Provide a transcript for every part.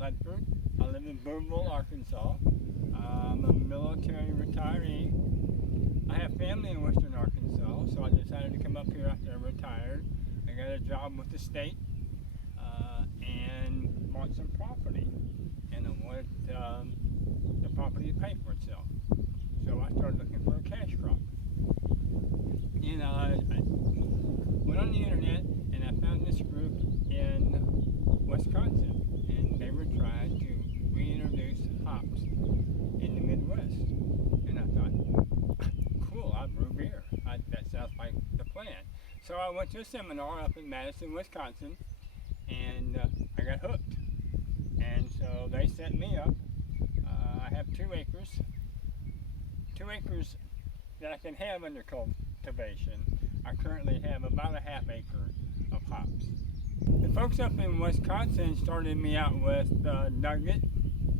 Ledford. I live in Boonville, Arkansas. I'm a military retiree. I have family in Western Arkansas, so I decided to come up here after I retired. I got a job with the state and bought some property, and I wanted the property to pay for itself. So I started looking for a cash crop. You know, I went on the internet and I found this group in Wisconsin, and they were trying to reintroduce hops in the Midwest. And I thought, cool, I brew beer. That sounds like the plan. So I went to a seminar up in Madison, Wisconsin, and I got hooked. And so they set me up. I have 2 acres. 2 acres that I can have under cultivation. I currently have about a half acre of hops. The folks up in Wisconsin started me out with Nugget,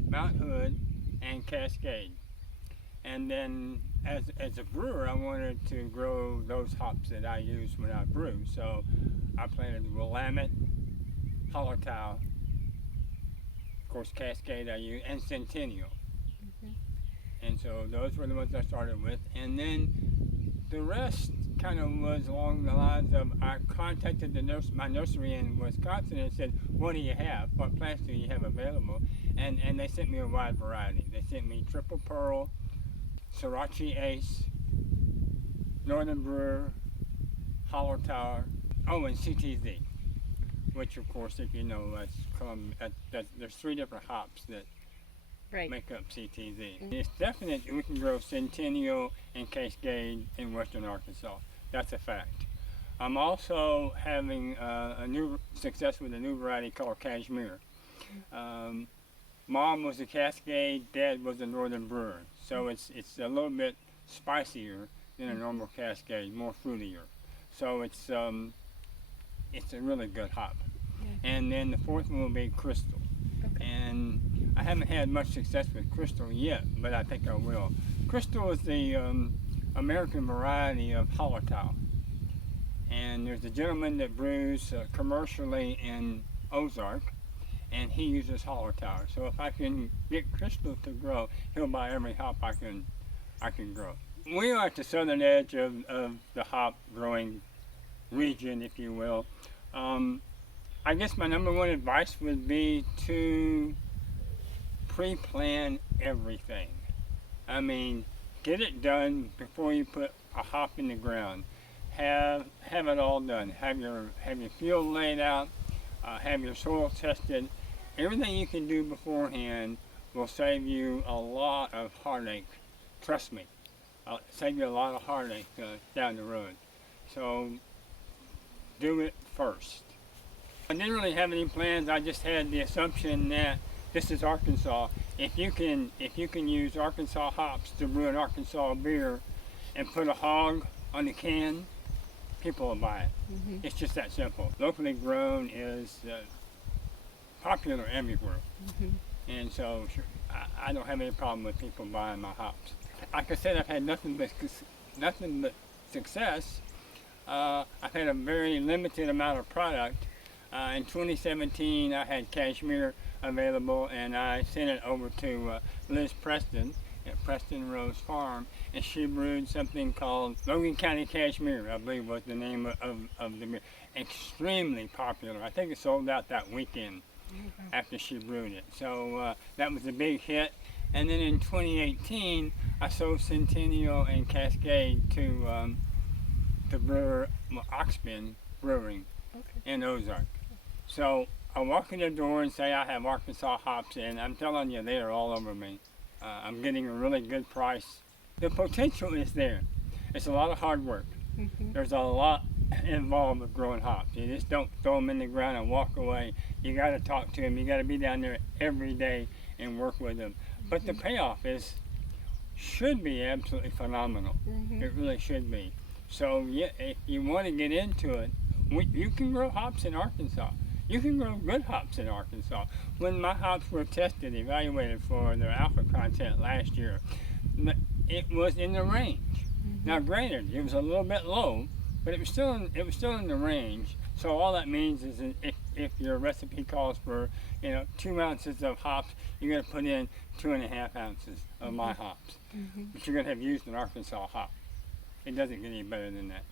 Mount Hood, and Cascade. And then as a brewer, I wanted to grow those hops that I use when I brew. So I planted Willamette, Hallertau, of course Cascade I use, and Centennial. And so those were the ones I started with. And then the rest kind of was along the lines of, I contacted my nursery in Wisconsin and said, what do you have? What plants do you have available? And they sent me a wide variety. They sent me Triple Pearl, Sriracha Ace, Northern Brewer, Hallertau, and CTZ, which of course, if you know, there's 3 different hops that make up CTZ. It's definite we can grow Centennial and Cascade in Western Arkansas. That's a fact. I'm also having a new success with a new variety called Cashmere. Mom was a Cascade, Dad was a Northern Brewer. So it's a little bit spicier than a normal Cascade, more fruitier. So it's a really good hop. And then the 4th one will be Crystal. And I haven't had much success with Crystal yet, but I think I will. Crystal is the American variety of Hallertau. And there's a gentleman that brews commercially in Ozark, and he uses Hallertau. So if I can get Crystal to grow, he'll buy every hop I can grow. We are at the southern edge of the hop growing region, if you will. I guess my number 1 advice would be to pre-plan everything. I mean, get it done before you put a hop in the ground. Have it all done. Have your field laid out. Have your soil tested. Everything you can do beforehand will save you a lot of heartache. Trust me, save you a lot of heartache down the road. So do it first. I didn't really have any plans. I just had the assumption that this is Arkansas. If you can use Arkansas hops to brew an Arkansas beer and put a hog on the can, people will buy it. It's just that simple. Locally grown is popular everywhere. And so I don't have any problem with people buying my hops. Like I said, I've had nothing but success. I've had a very limited amount of product. In 2017, I had Cashmere available, and I sent it over to Liz Preston at Prestonrose Farm, and she brewed something called Logan County Cashmere, I believe was the name of the beer. Extremely popular. I think it sold out that weekend after she brewed it. So that was a big hit. And then in 2018, I sold Centennial and Cascade to brewer Oxbin Brewing in Ozark. So I walk in the door and say I have Arkansas hops, and I'm telling you, they are all over me. I'm getting a really good price. The potential is there. It's a lot of hard work. There's a lot involved with growing hops. You just don't throw them in the ground and walk away. You got to talk to them. You got to be down there every day and work with them. But the payoff should be absolutely phenomenal. It really should be. So yeah, if you want to get into it, you can grow hops in Arkansas. You can grow good hops in Arkansas. When my hops were tested, evaluated for their alpha content last year, it was in the range. Now granted, it was a little bit low, but it was still in the range. So all that means is that if your recipe calls for 2 ounces of hops, you're going to put in 2.5 ounces of my hops. But you're going to have used an Arkansas hop. It doesn't get any better than that.